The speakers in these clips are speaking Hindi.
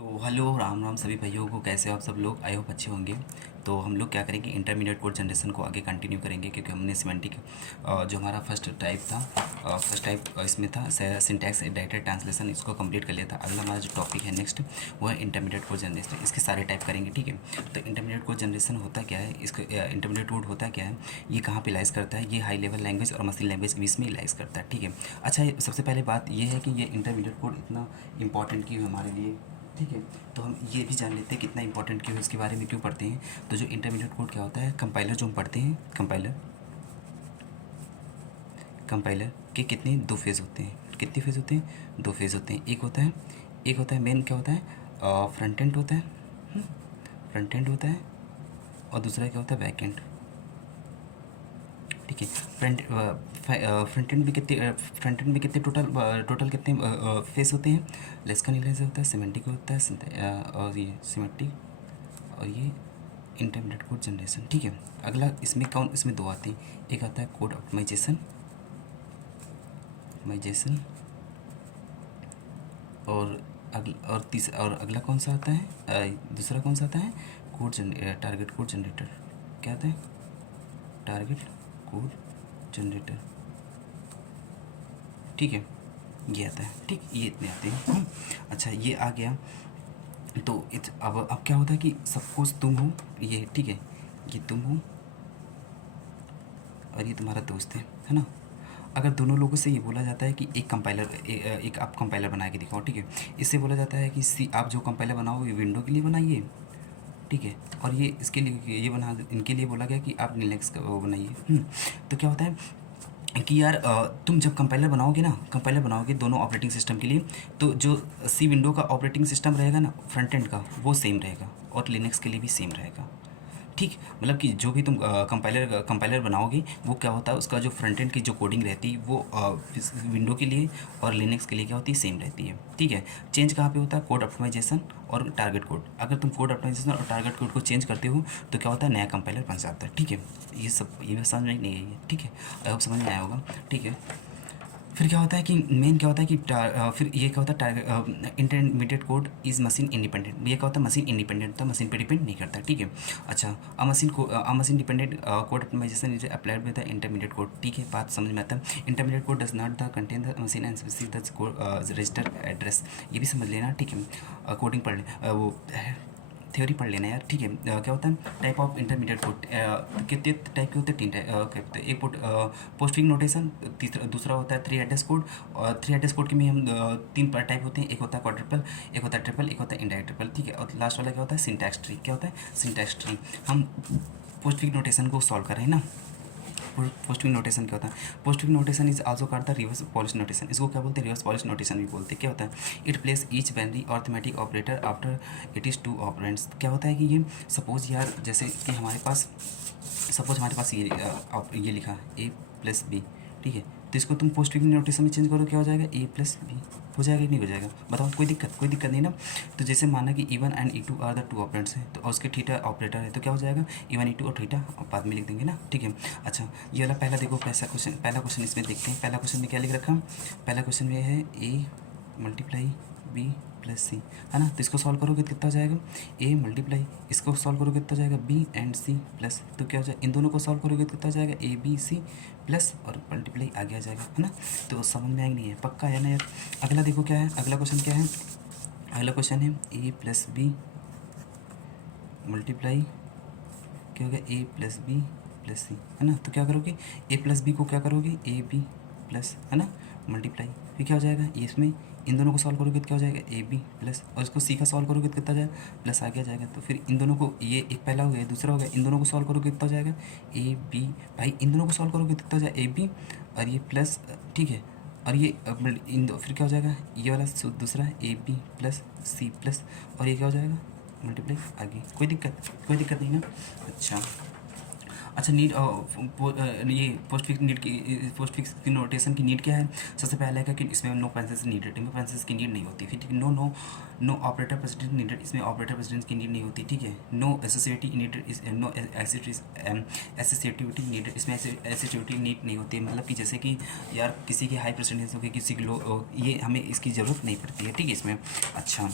तो हेलो राम राम सभी भाइयों को, कैसे हो आप सब लोग? आई होप अच्छे होंगे। तो हम लोग क्या करेंगे, इंटरमीडिएट कोड जनरेशन को आगे कंटिन्यू करेंगे, क्योंकि हमने सिमेंटिक जो हमारा फर्स्ट टाइप था, फर्स्ट टाइप इसमें था सिंटैक्स डाटा ट्रांसलेशन, इसको कंप्लीट कर लिया था। अगला हमारा जो टॉपिक है नेक्स्ट, वो है इंटरमीडिएट कोड जनरेशन। इसके सारे टाइप करेंगे, ठीक है। तो इंटरमीडिएट कोड जनरेशन होता क्या है, इसका इंटरमीडिएट कोड होता क्या है, ये कहाँ पे लाइज करता है? ये हाई लेवल लैंग्वेज और मशीन लैंग्वेज के बीच में लाइज करता है, ठीक है। अच्छा, सबसे पहले बात ये है कि ये इंटरमीडिएट कोड इतना इंपॉर्टेंट क्यों है हमारे लिए, ठीक है। तो हम ये भी जान लेते हैं कितना इंपॉर्टेंट क्यों है, इसके बारे में क्यों पढ़ते हैं। तो जो इंटरमीडिएट कोड क्या होता है, कंपाइलर जो हम पढ़ते हैं, कंपाइलर के कितने दो फेज़ होते हैं, कितने फेज़ होते हैं? दो फेज़ होते हैं। एक होता है मेन, क्या होता है, फ्रंट एंड होता है, फ्रंट एंड होता है, और दूसरा क्या होता है, बैक एंड, ठीक है। फ्रंट एंड में कितने टोटल कितने फेस होते हैं? लेस का नीले से होता है, सिमेंटिक होता है, और ये सिमेंटिक, और ये इंटरमीडिएट कोड जनरेशन, ठीक है। अगला इसमें दो आते हैं, एक आता है कोड ऑप्टिमाइजेशन, और अगला कौन सा आता है, दूसरा कौन सा आता है, टारगेट कोड जनरेटर। क्या आता है? टारगेट कोड जनरेटर, ठीक है। ये आता है, ठीक, ये इतने आते हैं। अच्छा, ये आ गया। तो अब क्या होता है कि सपोज तुम हो, ये ठीक है, ये तुम हो और ये तुम्हारा दोस्त है ना। अगर दोनों लोगों से ये बोला जाता है कि एक आप कंपाइलर बना के दिखाओ, ठीक है। इससे बोला जाता है कि आप जो कंपाइलर बनाओ ये विंडो के लिए बनाइए, ठीक है। और ये इसके लिए इनके लिए बोला गया कि आप लिनक्स का वो बनाइए। तो क्या होता है कि यार, तुम जब कंपाइलर बनाओगे दोनों ऑपरेटिंग सिस्टम के लिए, तो जो सी विंडो का ऑपरेटिंग सिस्टम रहेगा ना, फ्रंट एंड का, वो सेम रहेगा, और लिनक्स के लिए भी सेम रहेगा, ठीक। मतलब कि जो भी तुम कंपाइलर बनाओगे, वो क्या होता है, उसका जो फ्रंट एंड की जो कोडिंग रहती है वो विंडो के लिए और लिनक्स के लिए क्या होती है, सेम रहती है, ठीक है। चेंज कहाँ पे होता है? कोड ऑप्टिमाइजेशन और टारगेट कोड। अगर तुम कोड ऑप्टिमाइजेशन और टारगेट कोड को चेंज करते हो तो क्या होता है, नया कंपाइलर बन जाता है, ठीक है। ये भी समझ में नहीं आई है, ठीक है। आई होप समझ में आया होगा, ठीक है। फिर क्या होता है कि मेन क्या होता है कि फिर ये क्या होता है, intermediate code is machine independent. ये क्या होता है, मशीन इंडिपेंडेंट होता है, मशीन पे डिपेंड नहीं करता, ठीक है। अच्छा, a machine dependent code optimisation is applied with the intermediate code, ठीक है। बात समझ में आता है। Intermediate code does not the contain the machine and specific the register address, ये भी समझ लेना, ठीक है। कोडिंग पढ़ ले, वो थ्योरी पढ़ लेना यार, ठीक है। क्या होता है, टाइप ऑफ इंटरमीडिएट कोड कितने टाइप के होते हैं? तीन टाइप क्या होते हैं, एक पोस्टफिक्स नोटेशन, दूसरा होता है थ्री एड्रेस कोड, और थ्री एड्रेस कोड के में हम तीन टाइप होते हैं, एक होता है क्वाड्रुपल, एक होता है ट्रिपल, एक होता है इनडायरेक्ट ट्रिपल, ठीक है। और लास्ट वाला क्या होता है, सिंटैक्स ट्री। क्या होता है, सिंटैक्स ट्री। हम पोस्टफिक्स नोटेशन को सॉल्व कर रहे हैं ना। पोस्टफिक्स नोटेशन क्या होता है? Postfix notation is also called the reverse polish notation. इसको क्या बोलते हैं, रिवर्स पॉलिश नोटेशन भी बोलते हैं। क्या होता है, it place each binary arithmetic operator after it is two operands. क्या होता है कि ये सपोज यार, जैसे कि हमारे पास ये लिखा ए प्लस बी, ठीक है। तो इसको तुम पोस्टफिक्स नोटेशन में चेंज करो, क्या हो जाएगा, ए प्लस बी हो जाएगा कि नहीं हो जाएगा? बताओ, कोई दिक्कत नहीं ना। तो जैसे माना कि E1 and E2 are the two operands हैं, तो उसके थीटा ऑपरेटर है, तो क्या हो जाएगा, E1 E2 और थीटा बाद में लिख देंगे ना, ठीक है। अच्छा, ये वाला पहला देखो, पहला क्वेश्चन इसमें देखते हैं। पहला क्वेश्चन में क्या लिख रखा? पहला क्वेश्चन में है ए मल्टीप्लाई बी प्लस सी, है ना। तो इसको सॉल्व करोगे तो कितना हो जाएगा, ए मल्टीप्लाई, इसको सॉल्व करोगे कितना हो जाएगा, बी एंड सी प्लस, तो क्या हो जाएगा, इन दोनों को सॉल्व करोगे तो कितना हो जाएगा, ए बी सी प्लस, और मल्टीप्लाई आगे आ जाएगा, है ना। तो समझ में आएगा नहीं है, पक्का है ना यार। अगला देखो क्या है, अगला क्वेश्चन क्या है, अगला क्वेश्चन है ए प्लस बी मल्टीप्लाई, क्या होगा, ए प्लस बी प्लस सी, है ना। तो क्या करोगे, ए प्लस बी को क्या करोगे, ए बी प्लस, है ना, मल्टीप्लाई, फिर क्या हो जाएगा, ये इसमें इन दोनों को सॉल्व करोगे तो क्या हो जाएगा, ए बी प्लस, और इसको सी का सॉल्व करोगे तो कितना जाएगा, प्लस आगे आ जाएगा। तो फिर इन दोनों को, ये एक पहला हो गया, दूसरा हो गया, इन दोनों को सॉल्व करोगे कितना हो जाएगा, ए बी, भाई इन दोनों को सॉल्व करोगे कितना हो जाएगा, ए बी, और ये प्लस, ठीक है। और ये फिर क्या हो जाएगा, ये वाला दूसरा a b plus c plus, और ये क्या हो जाएगा, मल्टीप्लाई आगे। कोई दिक्कत नहीं ना। अच्छा, अच्छा, ये पोस्ट फिक्स की नोटेशन की नीड क्या है? सबसे पहले है कि इसमें नो पेंसिल्स नीडेड, इनमें पेंसिल्स की नीड नहीं होती, फिर ठीक है। नो ऑपरेटर प्रेसिडेंट नीडेड, इसमें ऑपरेटर प्रेसिडेंट की नीड नहीं होती, ठीक है। No associative needed, no associativity needed, इसमें एसोसिएटिविटी नीड नहीं होती है। मतलब कि जैसे कि यार किसी की हाई परसेंटेज हो गई, किसी की लो, ये हमें इसकी ज़रूरत नहीं पड़ती है, ठीक है, इसमें। अच्छा,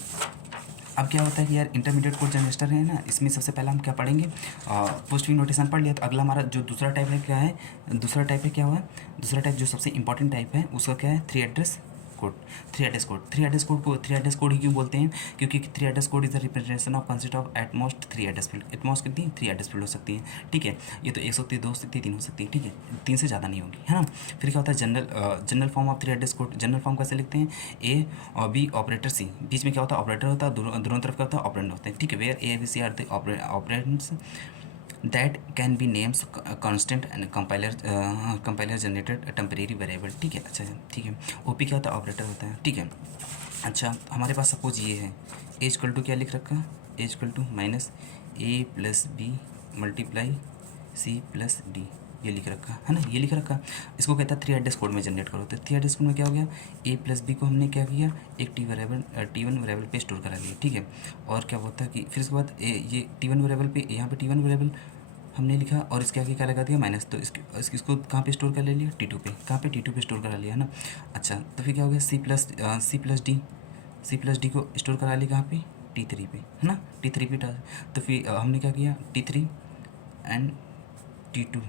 अब क्या होता है कि यार इंटरमीडिएट कोड जनरेटर है ना, इसमें सबसे पहला हम क्या पढ़ेंगे, पोस्टिंग नोटेशन पढ़ लिया। तो अगला हमारा जो दूसरा टाइप है क्या है, दूसरा टाइप है क्या हुआ, दूसरा टाइप जो सबसे इंपॉर्टेंट टाइप है उसका क्या है, three address code. Three address code ही क्यों बोलते हैं, क्योंकि three address code is the representation of consist of at most three address field. At most कितनी, थ्री एड्रेस फील्ड हो सकती है, ठीक है। ये तो एक हो सकती है, दो हो सकती है, तीन हो सकती है, ठीक है, तीन से ज़्यादा नहीं होगी, है ना। फिर क्या होता है general form of three address code. General form कैसे लिखते हैं, ए और बी ऑपरेटर सी, बीच में क्या होता है, ऑपरेटर होता है, दोनों तरफ क्या होता है, ऑपरेंड होते हैं, ठीक है। Where a b c are the operands that can be names constant and compiler generated temporary variable, ठीक है। अच्छा ठीक है, ओपी क्या होता है, ऑपरेटर होता है, ठीक है। अच्छा हमारे पास सपोज ये है, ए इक्वल टू क्या लिख रखा, A equal to minus A plus B multiply C plus D, ये लिख रखा है ना, ये लिख रखा। इसको कहता है थ्री एड्रेस कोड में जनरेट करो। तो थ्री एड्रेस कोड में क्या हो गया, ए प्लस बी को हमने क्या किया, एक टी वन वेरिएबल पे स्टोर करा लिया, ठीक है। और क्या होता है कि फिर उसके बाद ये टी वन वेरिएबल पे, यहाँ पे टी वन वेरिएबल हमने लिखा और इसके आगे क्या लगा दिया, माइनस। तो इसको कहाँ पे स्टोर कर ले लिया, टी टू पे, कहाँ पे, टी टू पे स्टोर करा लिया, है ना। अच्छा तो फिर क्या हो गया, सी प्लस डी को स्टोर करा लिया कहाँ पे, टी थ्री पे, है ना, टी थ्री पे। तो फिर हमने क्या किया, t three and t two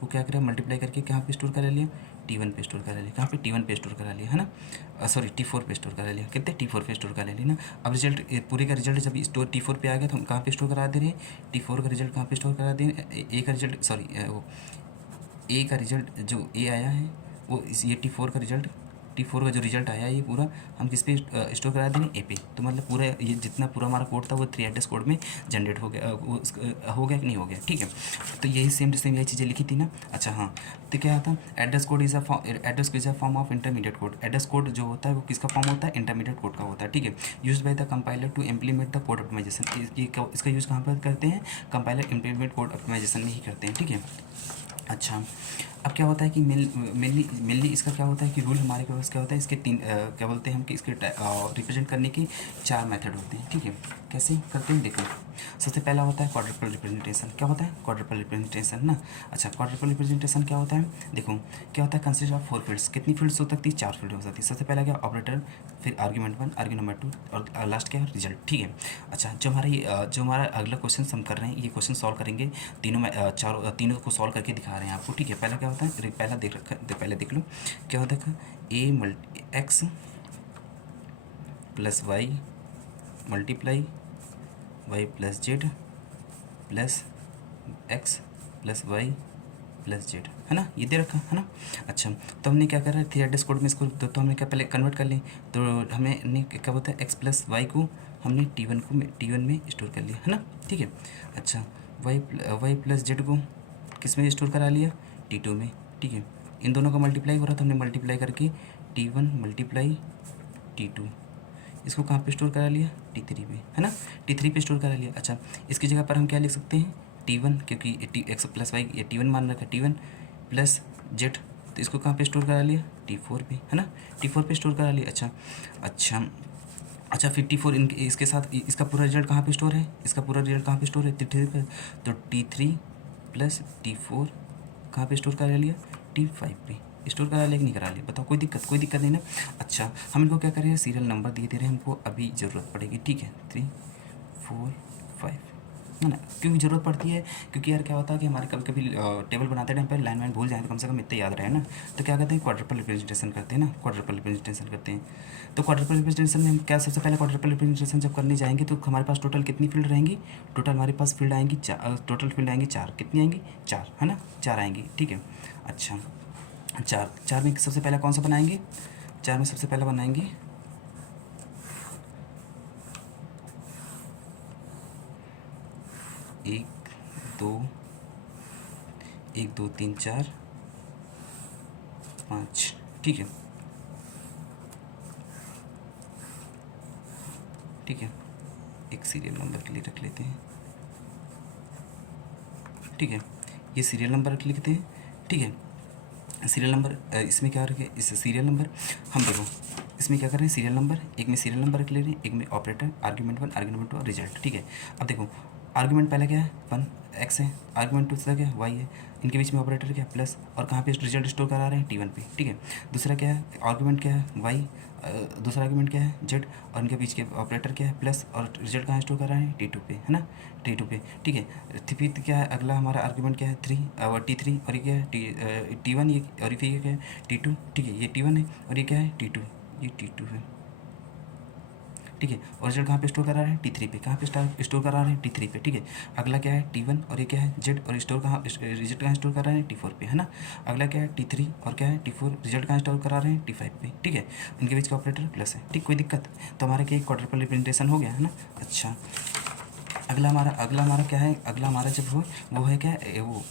को क्या करा, मल्टीप्लाई करके कहाँ पे स्टोर करा लिया, टी वन पे स्टोर करा लिया, कहाँ पे, टी वन पे स्टोर करा लिया, है ना, सॉरी टी फोर पे स्टोर करा लिया, कितने, टी फोर पे स्टोर करा लिया ना। अब रिजल्ट पूरे का रिजल्ट जब स्टोर टी फोर पे आ गया तो हम कहाँ पे स्टोर करा दे रहे हैं, टी फोर का रिजल्ट कहाँ पे स्टोर करा दे रहे हैं, ए का रिजल्ट, सॉरी वो ए का रिजल्ट जो ए आया है वो ये टी फोर का रिजल्ट, टी फोर का जो रिजल्ट आया है ये पूरा हम किस पे स्टोर करा देंगे, ए पे। तो मतलब पूरा ये जितना पूरा हमारा कोड था वो थ्री एड्रेस कोड में जनरेट हो गया, वो हो गया कि नहीं हो गया, ठीक है। तो यही सेम यही चीज़ें लिखी थी ना। अच्छा हाँ, तो क्या था, address code is a form of intermediate code. Address code जो होता है वो किसका फॉर्म होता है, इंटरमीडिएट कोड का होता है, ठीक है। Use by the compiler to implement the code optimisation. इसका यूज़ कहाँ पर करते हैं, कंपाइलर इम्प्लीमेंट कोड ऑप्टिमाइजेशन में ही करते हैं, ठीक है। अच्छा अब क्या होता है कि मेनली इसका क्या होता है कि रूल हमारे पास क्या होता है, इसके तीन क्या बोलते हैं हम कि इसके रिप्रेजेंट करने के चार मेथड होते हैं, ठीक है। कैसे करते हैं देखो, सबसे पहला होता है क्वाड्रुपल रिप्रेजेंटेशन। क्या होता है, क्वाड्रुपल रिप्रेजेंटेशन ना। अच्छा क्वाड्रुपल रिप्रेजेंटेशन क्या होता है, देखो क्या होता है, कंसिस्ट ऑफ फोर फील्ड्स। कितनी फील्ड्स हो सकती है, चार फील्ड हो सकती है। सबसे पहला क्या, ऑपरेटर, फिर argument one, argument number two, और लास्ट क्या है, रिजल्ट, ठीक है। अच्छा जो हमारा अगला क्वेश्चन हम कर रहे हैं, ये क्वेश्चन सॉल्व करेंगे तीनों में, तीनों को सॉल्व करके दिखा रहे हैं आपको, ठीक है। पहला क्या होता है, पहला देख लो क्या होता है, a multi x plus y multiply y plus z plus x plus y plus z, है ना, ये दे रखा है ना। अच्छा तो हमने क्या करा, थ्री एड्रेस कोड में इसको तो हमने क्या पहले कन्वर्ट कर लें। तो हमने क्या बोलता है, एक्स प्लस वाई को हमने टी वन में स्टोर कर लिया, है ना, ठीक है। अच्छा वाई प्लस जेड को किस में स्टोर करा लिया, टी टू में, ठीक है। इन दोनों का मल्टीप्लाई हो रहा था, हमने मल्टीप्लाई करके t one multiply t two, इसको कहाँ पे स्टोर करा लिया, टी थ्री पे, है ना, टी थ्री पे स्टोर करा लिया। अच्छा इसकी जगह पर हम क्या लिख सकते हैं, टी वन, क्योंकि टी एक्स प्लस वाई ये टी वन मान रखा है, टी वन प्लस जेड, तो इसको कहाँ पे स्टोर करा लिया, टी फोर पे, है ना, टी फोर पे स्टोर करा लिया। अच्छा फिर टी फोर इसके साथ इसका पूरा रिजल्ट कहाँ पे स्टोर है, इसका पूरा रिजल्ट कहाँ पे स्टोर है, टी थ्री पे। तो T three plus T four कहाँ पे स्टोर करा लिया, टी फाइव पे स्टोर करा लिया कि नहीं करा लिया, बताओ, कोई दिक्कत नहीं ना। अच्छा हम इनको क्या करें, सीरियल नंबर दिए दे रहे हैं, हमको अभी ज़रूरत पड़ेगी, ठीक है, 3 4 5, है ना। क्योंकि ज़रूरत पड़ती है, क्योंकि यार क्या होता है कि हमारे कभी कभी टेबल बनाते टाइम पर लाइन भूल जाए तो कम से कम इतना याद रहे ना। तो क्या करते हैं, क्वाड्रुपल रिप्रेजेंटेशन करते हैं ना, क्वाड्रुपल रिप्रेजेंटेशन करते हैं। तो क्वाड्रुपल रिप्रेजेंटेशन में हम क्या, सबसे पहले क्वाड्रुपल रिप्रेजेंटेशन जब करने जाएंगे तो हमारे पास टोटल कितनी फील्ड रहेंगी, टोटल हमारे पास फील्ड आएंगी टोटल फील्ड आएंगी चार, कितनी आएंगी, चार, है ना, चार आएंगी, ठीक है। अच्छा चार में सबसे पहला कौन सा बनाएंगे, चार में सबसे पहला बनाएंगे एक दो तीन चार पाँच, ठीक है, ठीक है। एक सीरियल नंबर के लिए रख लेते हैं, ठीक है, ये सीरियल नंबर रख लेते हैं, ठीक है। सीरियल नंबर इसमें क्या रखें, इस सीरियल नंबर हम देखो इसमें क्या कर रहे हैं, सीरियल नंबर एक में सीरियल नंबर रख ले रहे हैं, एक में operator, argument one, argument two और रिजल्ट, ठीक है। अब देखो आर्गुमेंट पहले क्या है 1 x है, आर्गुमेंट दूसरा क्या है y है, इनके बीच में ऑपरेटर क्या है प्लस, और कहाँ पे रिजल्ट स्टोर करा रहे हैं T1 पे, ठीक है। दूसरा क्या है आर्गुमेंट क्या है y, दूसरा आर्गुमेंट क्या है z, और इनके बीच के ऑपरेटर क्या है प्लस, और रिजल्ट कहाँ स्टोर करा रहे हैं T2 पे, है ना, T2 पे, ठीक है। फिर क्या है अगला हमारा आर्गुमेंट क्या है 3 और T3, और ये क्या है T1, ये और फिर ये क्या है T2, ठीक है, ये T1 है और ये क्या है T2, ये T2 है, ठीक है। और रिजल्ट कहाँ पे स्टोर करा रहे हैं T3 पे, कहाँ पे स्टोर करा रहे हैं T3 पे, ठीक है। अगला क्या है T1 और ये क्या है Z, और स्टोर कहाँ रिजल्ट कहाँ स्टोर कर रहे हैं T4 पे, है ना। अगला क्या है T3 और क्या है T4, रिजल्ट कहाँ स्टोर करा रहे हैं T5 पे, ठीक है। इनके बीच का ऑपरेटर प्लस है, ठीक, कोई दिक्कत। तो हमारा क्या क्वाड्रुपल रिप्रेजेंटेशन हो गया, है ना। अच्छा, अगला हमारा क्या है, अगला हमारा जब वो है क्या है वो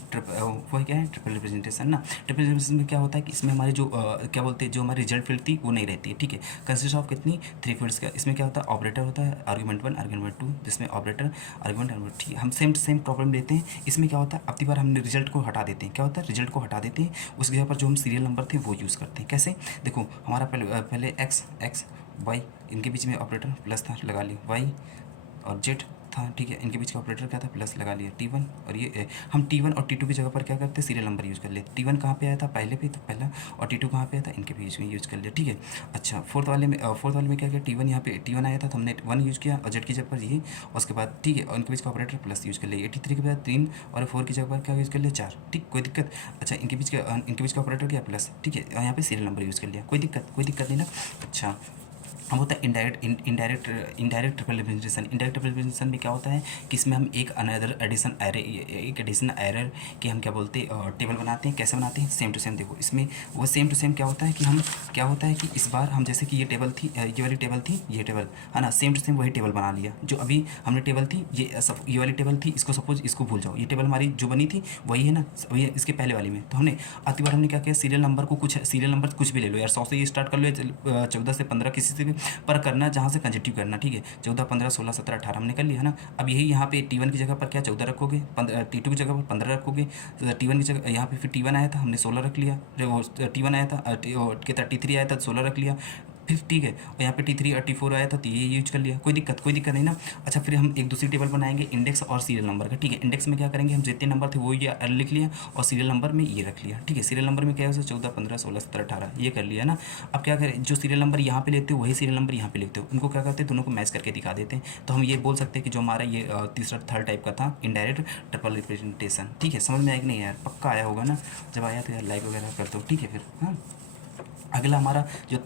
है क्या है ट्रिपल रिप्रेजेंटेशन ना। ट्रिपल रिप्रेजेंटेशन में क्या होता है कि इसमें हमारी जो क्या बोलते हैं जो हमारी रिजल्ट फील्ड थी वो नहीं रहती है, ठीक है। कंसिस्ट ऑफ कितनी 3 फील्ड्स का। इसमें क्या होता है ऑपरेटर होता है आर्गुमेंट 1 आर्गुमेंट 2, जिसमें ऑपरेटर आर्गुमेंट आर्गुमेंट, ठीक है। हम सेम प्रॉब्लम लेते हैं। इसमें क्या होता है अब की बार हमने रिजल्ट को हटा देते हैं, क्या होता है रिजल्ट को हटा देते हैं, उसकी जगह पर जो हम सीरियल नंबर थे वो यूज़ करते हैं। कैसे देखो, हमारा पहले एक्स वाई, इनके बीच में ऑपरेटर प्लस था, लगा लिया, वाई और जेड था, ठीक है। इनके बीच का ऑपरेटर क्या था प्लस, लगा लिया T1, और ये हम T1 और T2 की जगह पर क्या करते हैं सीरियल नंबर यूज़ कर लेते। T1 कहाँ पे आया था पहले पे, तो पहला, और T2 कहाँ पे आया था इनके बीच में यूज़ कर लिया, ठीक है। अच्छा, फोर्थ वाले में क्या किया, T1 यहाँ पे T1 आया था तो हमने 1 यूज़ किया, और जेड की जगह पर ये, और उसके बाद ठीक है, और इनके बीच का ऑपरेटर प्लस यूज़ कर लिया। T3 के बाद 3 और 4 की जगह पर क्या यूज़ कर लिया 4, ठीक, कोई दिक्कत। अच्छा, इनके बीच का ऑपरेटर क्या प्लस, ठीक है, और यहाँ पे सीरियल नंबर यूज़ कर लिया, कोई दिक्कत नहीं ना। अच्छा, अब होता है indirect triple representation. Indirect triple representation में क्या होता है कि इसमें हम एक अनदर एडिशनल एरर के हम क्या बोलते हैं टेबल बनाते हैं। कैसे बनाते हैं, सेम टू सेम। देखो इसमें वो सेम टू सेम क्या होता है कि हम क्या होता है कि इस बार हम जैसे कि ये टेबल थी, ये वाली टेबल थी, ये टेबल है ना, सेम टू सेम वही टेबल बना लिया। जो अभी हमने टेबल थी ये वाली टेबल थी, इसको सपोज इसको भूल जाओ, ये टेबल हमारी जो बनी थी वही है ना, वही है इसके पहले वाली में। तो हमने आती बार हमने क्या किया, सीरियल नंबर कुछ भी ले लो यार, 100 से ये स्टार्ट कर लो, 14 से 15 किसी से भी, पर करना जहाँ से कंजेक्टिव करना, ठीक है। 14 15 16 17 18 हमने कर लिया, है ना। अब यही यहाँ पे T1 की जगह पर क्या 14 रखोगे, T2 की जगह पर 15 रखोगे, T1 की जगह यहाँ पे फिर T1 आया था हमने 16 रख लिया, जो T1 आया था कितना T3 आया था 16 रख लिया, फिर ठीक है। और यहाँ पे T3 और T4 आया था तो ये यूज कर लिया, कोई दिक्कत नहीं ना। अच्छा, फिर हम एक दूसरी टेबल बनाएंगे इंडेक्स और सीरियल नंबर का, ठीक है। इंडेक्स में क्या करेंगे, हम जितने नंबर थे वो ये लिख लिया, और सीरियल नंबर में ये रख लिया, ठीक है। सीरियल नंबर में क्या है 14 15 16 17 18 ये कर लिया ना। अब क्या करें, जो सीरियल नंबर यहाँ पे लेते हो वही सीरियल नंबर यहाँ पे लिखते हो, उनको क्या करते हैं दोनों को मैच करके दिखा देते हैं। तो हम ये बोल सकते हैं कि जो हमारा ये तीसरा थर्ड टाइप का था इनडायरेक्ट ट्रिपल रिप्रेजेंटेशन, ठीक है। समझ में आया कि नहीं यार, पक्का आया होगा ना, जब आया तो यार लाइक वगैरह कर दो, ठीक है। फिर हाँ, अगला हमारा जो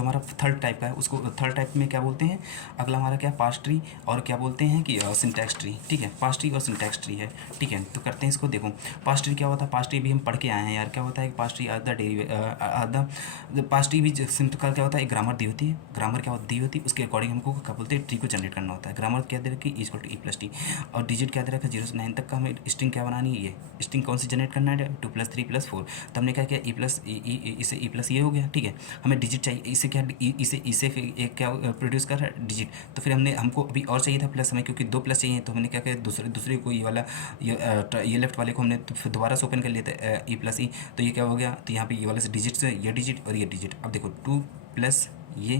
हमारा थर्ड टाइप का है उसको थर्ड टाइप में क्या बोलते हैं, अगला हमारा क्या पास ट्री, और क्या बोलते हैं कि सिंटैक्स ट्री, ठीक है। पास ट्री और सिंटैक्स ट्री है, ठीक है। तो करते हैं इसको। देखो पास ट्री क्या होता है, पास ट्री भी हम पढ़ के आए हैं यार। क्या होता है कि पास ट्री पास ट्री भी सिंपल का क्या होता है, एक ग्रामर दी होती है, ग्रामर क्या दी होती है, उसके अकॉर्डिंग हमको क्या बोलते हैं ट्री को जनरेट करना होता है। ग्रामर क्या दे रखी इक्वल टू E+T, और डिजिट क्या दे रखा 0 से 9 तक का हमें स्ट्रिंग क्या बनानी है, ये स्ट्रिंग कौन सी जनरेट करना है 2 + 3 + 4। तो हमने क्या किया इसे E+ ये हो गया, ठीक है। हमें डिजिट चाहिए, इसे क्या इसे फिर एक क्या प्रोड्यूस कर रहा है डिजिट। तो फिर हमको अभी और चाहिए था प्लस, हमें क्योंकि 2 प्लस चाहिए, तो हमने क्या किया दूसरे को ये वाला ये लेफ्ट वाले को हमने तो फिर दोबारा से ओपन कर लिया था E+E। तो ये क्या हो गया, तो यहाँ पे ये वाले से डिजिट से ये डिजिट और ये डिजिट। अब देखो 2 प्लस ये,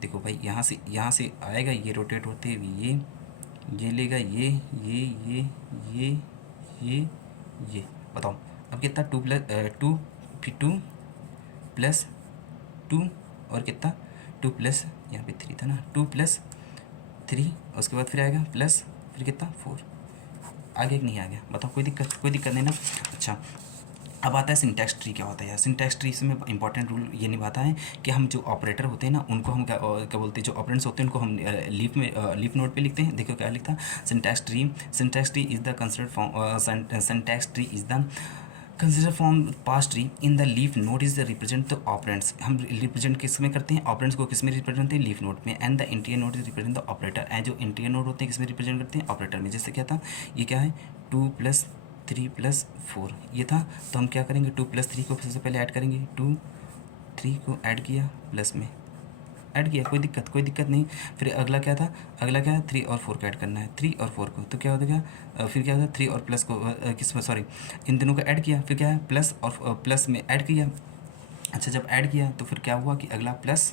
देखो भाई यहाँ से आएगा, ये रोटेट होते हुए ये लेगा, ये बताओ अब कितना 2 फिर 2 प्लस 2 और कितना 2 प्लस यहाँ पे 3 था ना, 2 + 3, और उसके बाद फिर आएगा प्लस फिर कितना 4। आ गया कि नहीं आ गया, बताओ, कोई दिक्कत नहीं ना। अच्छा, अब आता है सिंटैक्स ट्री। क्या होता है यार सिंटैक्स ट्री, इसमें इंपॉर्टेंट रोल ये निभाता है कि हम जो ऑपरेटर होते हैं ना उनको हम क्या बोलते हैं, जो ऑपरेंड्स होते हैं उनको हम लीफ नोट पे लिखते हैं। देखो क्या लिखता है syntax tree is the considered form, syntax tree is the consider form pass tree in the leaf note is the represent the operands. हम रिप्रेजेंट किस में करते हैं, ऑपरेंड्स को किस में रिप्रेजेंट करते हैं, लीफ नोट में। And the interior note is represent the operator, and जो इंटीरियर नोट होते हैं किस में रिप्रेजेंट करते हैं, ऑपरेटर में। जैसे क्या था, ये क्या है 2 + 3 + 4 ये था। तो हम क्या करेंगे 2 + 3 को सबसे पहले ऐड करेंगे, 2 3 को ऐड किया, प्लस में ऐड किया, कोई दिक्कत नहीं। फिर अगला क्या था, 3 और 4 को ऐड करना है, 3 और 4 को। तो क्या हो गया, फिर क्या होता है 3 और प्लस को किस में सॉरी इन दोनों को ऐड किया, फिर क्या है प्लस और प्लस में ऐड किया। अच्छा, जब ऐड किया तो फिर क्या हुआ कि अगला प्लस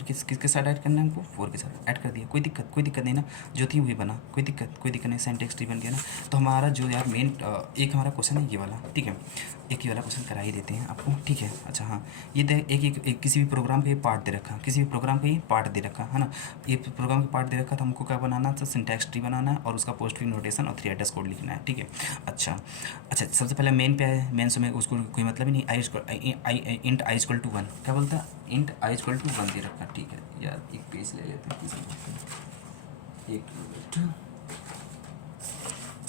फिर किसके साथ ऐड करना है हमको, 4 के साथ ऐड कर दिया, कोई दिक्कत नहीं ना, जो थी वही बना, कोई दिक्कत नहीं, सिंटैक्स ट्री बन गया ना। तो हमारा जो यार मेन एक हमारा क्वेश्चन है ये वाला, ठीक है, एक ये वाला क्वेश्चन करा ही देते हैं आपको, ठीक है। अच्छा हाँ, ये एक किसी भी प्रोग्राम का ये पार्ट दे रखा, किसी भी प्रोग्राम का ये पार्ट दे रखा है ना, ये प्रोग्राम का पार्ट दे रखा, तो हमको क्या बनाना, तो सिंटैक्स ट्री बनाना है और उसका पोस्टफिक्स नोटेशन और 3 एड्रेस कोड लिखना है, ठीक है। अच्छा, सबसे पहले मेन पे है, मेन से में उसको कोई मतलब ही नहीं, इंट आई इक्वल टू 1, क्या बोलता है, इंट आई इक्वल टू 1 दे रखा, ठीक है यार, एक पेज ले लेते हैं किसी, एक मिनट,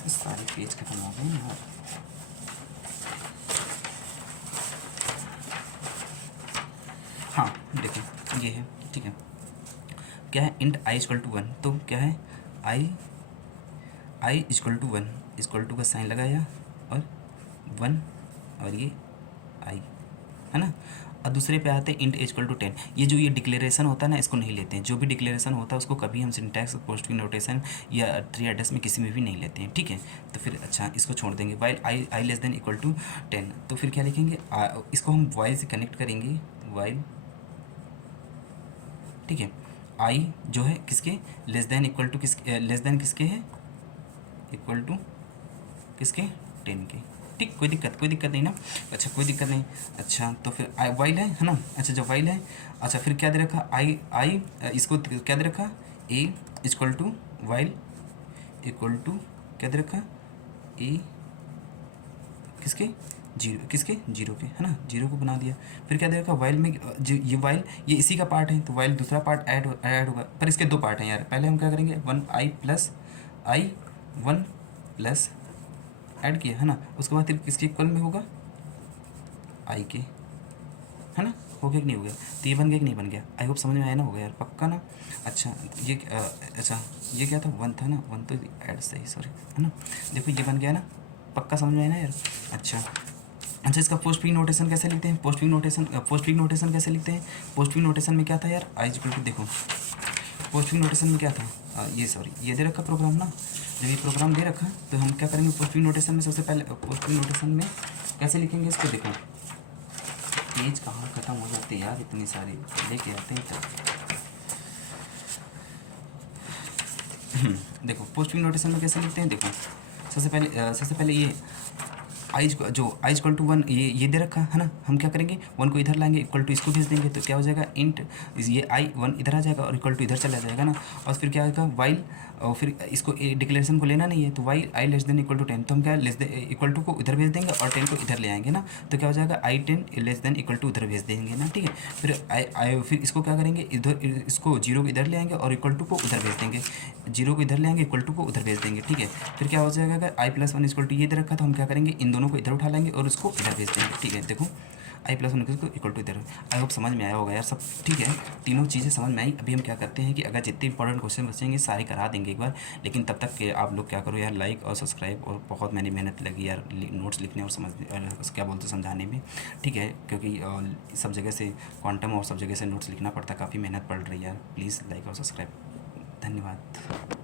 सारे पेज खत्म हो गए यार। हाँ देखो ये है, ठीक है, क्या है, इंट आई इक्वल टू 1, तो क्या है, I equal to 1, equal to का साइन लगाया और 1 और ये आई, है ना। और दूसरे पे आते हैं इंट इक्वल टू 10, ये डिक्लेरेशन होता है ना, इसको नहीं लेते हैं, जो भी डिक्लेरेशन होता है उसको कभी हम सिंटैक्स, पोस्टफिक्स नोटेशन या 3 एड्रेस में किसी में भी नहीं लेते हैं, ठीक है। तो फिर अच्छा इसको छोड़ देंगे, while i less than equal to 10, तो फिर क्या लिखेंगे, इसको हम वाइल से कनेक्ट करेंगे, वाइल, ठीक है, आई जो है किसके less than equal to less than किसके है, इक्वल टू किसके, 10 के, ठीक, कोई दिक्कत नहीं ना। अच्छा कोई दिक्कत नहीं। अच्छा तो फिर आई वाइल है ना, अच्छा जब वाइल है, अच्छा फिर क्या दे रखा, आई इसको क्या दे रखा, A equal to while equal to क्या दे रखा, ए किसके, जीरो के, है ना, जीरो को बना दिया। फिर क्या दे रखा, वाइल में ये वाइल ये इसी का पार्ट है, तो वाइल दूसरा पार्ट ऐड होगा, पर इसके 2 पार्ट हैं यार। पहले हम क्या करेंगे, 1 प्लस ऐड किया, है ना, उसके बाद फिर किसके इक्वल में होगा, आई के, है ना, हो गया कि नहीं हो गया, तो ये बन गया कि नहीं बन गया, आई होप समझ में आया ना, हो गया यार पक्का ना। अच्छा ये अच्छा ये क्या था, 1 था ना, 1 तो ऐड सही, सॉरी, है ना, देखो ये बन गया ना, पक्का समझ में आया ना यार। अच्छा इसका पोस्टफिक्स नोटेशन कैसे लिखते हैं, पोस्टफिक्स नोटेशन कैसे लिखते हैं, पोस्टफिक्स नोटेशन में क्या था यार, आई इक्वल टू, देखो पोस्टफिक्स नोटेशन में क्या था, ये सॉरी ये दे रखा प्रोग्राम ना, जब ये प्रोग्राम दे रखा तो हम क्या करेंगे, पोस्टफिक्स नोटेशन में सबसे पहले, पोस्टफिक्स नोटेशन में कैसे लिखेंगे इसको, देखो पेज कहाँ ख़त्म हो जाते हैं यार, इतनी सारी लेके आते हैं देखो पोस्टफिक्स नोटेशन में कैसे लिखते हैं, देखो सबसे पहले ये आई इक्वल टू 1 ये दे रखा है ना, हम क्या करेंगे, 1 को इधर लाएंगे, इक्वल टू इसको भेज देंगे, तो क्या हो जाएगा, इंट ये आई 1 इधर आ जाएगा और इक्वल टू इधर चला जाएगा ना। और फिर क्या आएगा, वाइल, और फिर इसको डिक्लेरेशन को लेना नहीं है, तो y i less than equal to 10, तो हम क्या लेस देन इक्वल टू को इधर भेज देंगे और 10 को इधर ले आएंगे ना, तो क्या हो जाएगा, आई 10 लेस देन इक्वल टू उधर भेज देंगे ना, ठीक है। फिर इसको क्या करेंगे, इधर इसको 0 को इधर ले आएंगे और इक्वल टू को उधर भेज देंगे, 0 को इधर ले आएंगे, इक्वल टू को उधर भेज देंगे, ठीक है। फिर क्या हो जाएगा, अगर आई प्लस 1 इक्वल टू ये दे रखा, तो हम क्या करेंगे, इन दोनों को इधर उठा लेंगे और उसको इधर भेज देंगे, ठीक है। देखो आई प्लस 1 इक्वल टू इधर, आई होप समझ में आया होगा यार सब, ठीक है, तीनों चीज़ें समझ में आई। अभी हम क्या करते हैं कि अगर जितने इंपॉर्टेंट क्वेश्चन बचेंगे सारे करा देंगे एक बार, लेकिन तब तक के आप लोग क्या करो यार, लाइक और सब्सक्राइब, और बहुत मैंने मेहनत लगी यार नोट्स लिखने और क्या बोलते समझाने में, ठीक है, क्योंकि सब जगह से क्वांटम और सब जगह से नोट्स लिखना पड़ता, काफ़ी मेहनत पड़ रही है यार, प्लीज़ लाइक और सब्सक्राइब, धन्यवाद।